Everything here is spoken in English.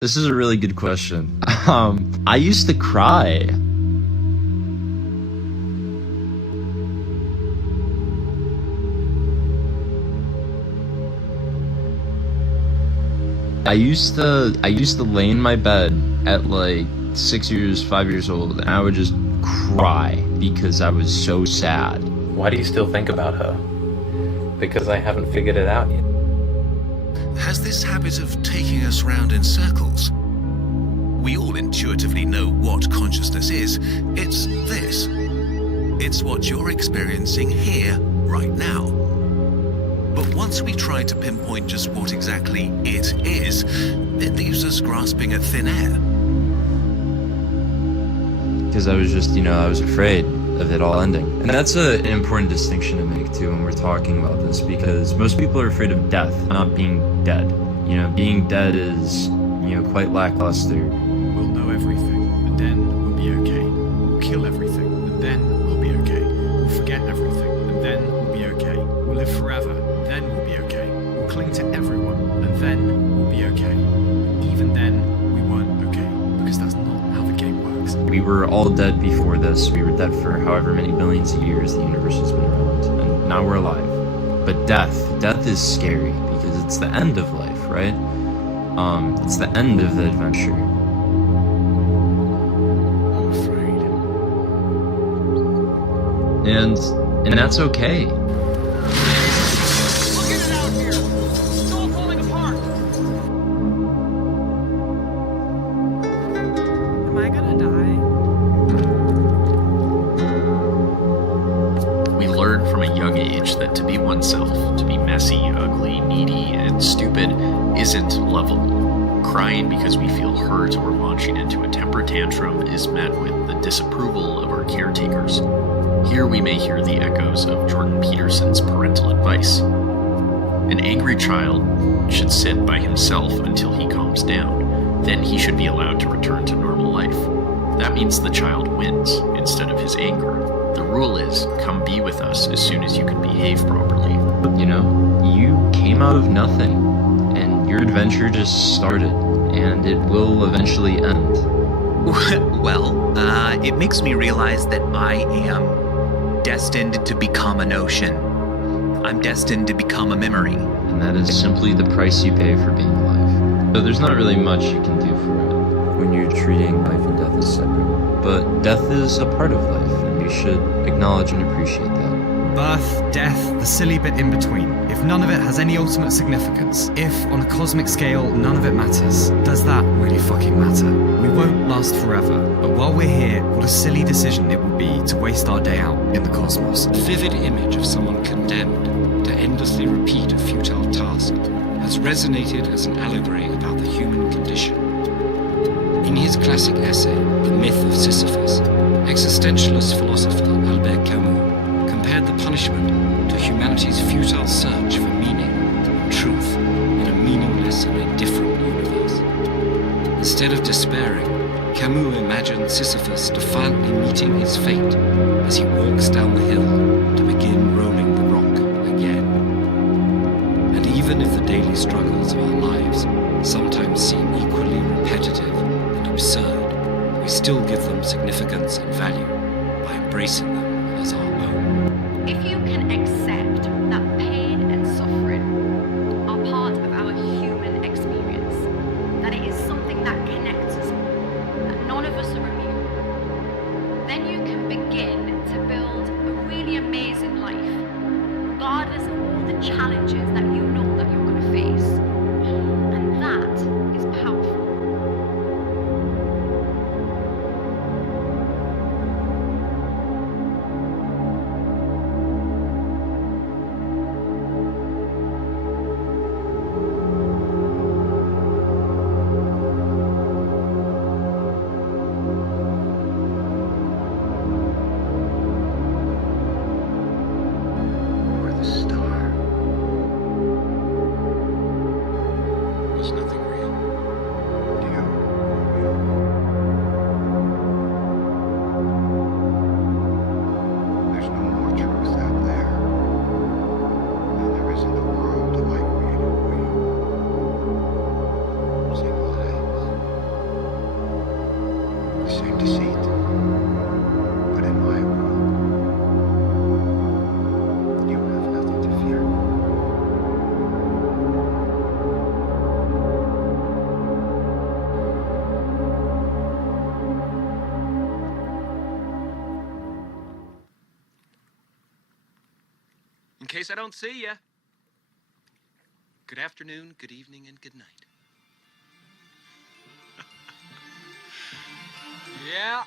This is a really good question. I used to cry. I used to lay in my bed at like 6 years, 5 years old, and I would just cry because I was so sad. Why do you still think about her? Because I haven't figured it out yet. Has this habit of taking us round in circles. We all intuitively know what consciousness is. It's this. It's what you're experiencing here, right now. But once we try to pinpoint just what exactly it is, it leaves us grasping at thin air. Because I was just, I was afraid of it all ending. And that's an important distinction to make too when we're talking about this, because most people are afraid of death, not being dead. Being dead is, quite lackluster. We'll know everything, and then we'll be okay. We'll kill everything, and then we'll be okay. We'll forget everything, and then we'll be okay. We'll live forever, and then we'll be okay. We'll cling to everyone, and then we'll be okay. Even then, we weren't okay, because that's not how the game works. We were all dead before this. We were dead for however many billions of years the universe has been around, and now we're alive. But death is scary, because it's the end of life, right? It's the end of the adventure. I'm afraid. And that's okay. Look at it out here! It's all falling apart! Am I gonna die? We learn from a young age that to be oneself, to be messy, ugly, needy, and stupid, isn't lovable. Crying because we feel hurt or launching into a temper tantrum is met with the disapproval of our caretakers. Here we may hear the echoes of Jordan Peterson's parental advice. An angry child should sit by himself until he calms down. Then he should be allowed to return to normal life. That means the child wins instead of his anger. The rule is, come be with us as soon as you can behave properly. You came out of nothing, and your adventure just started, and it will eventually end. Well, it makes me realize that I am destined to become an ocean. I'm destined to become a memory. And that is simply the price you pay for being alive. So there's not really much you can do for it when you're treating life and death as separate. But death is a part of life, and you should acknowledge and appreciate that. Birth, death, the silly bit in between. If none of it has any ultimate significance, if on a cosmic scale none of it matters, does that really fucking matter? We won't last forever, but while we're here, what a silly decision it would be to waste our day out in the cosmos. The vivid image of someone condemned to endlessly repeat a futile task has resonated as an allegory about the human condition. In his classic essay, The Myth of Sisyphus, existentialist philosopher Albert Camus compared the punishment to humanity's futile search for meaning and truth in a meaningless and indifferent universe. Instead of despairing, Camus imagined Sisyphus defiantly meeting his fate as he walks down the hill to begin rolling the rock again. And even if the daily struggles of our lives sometimes seem equally repetitive and absurd, we still give them significance and value by embracing them as our own. If you can accept that pain and suffering are part of our human experience, that it is something that connects us all, that none of us are immune, then you can begin to build a really amazing life, regardless of all the challenges that you know that you're going to face. And that is powerful. deceit. But in my world, you have nothing to fear. In case I don't see ya, good afternoon, good evening, and good night. Yeah.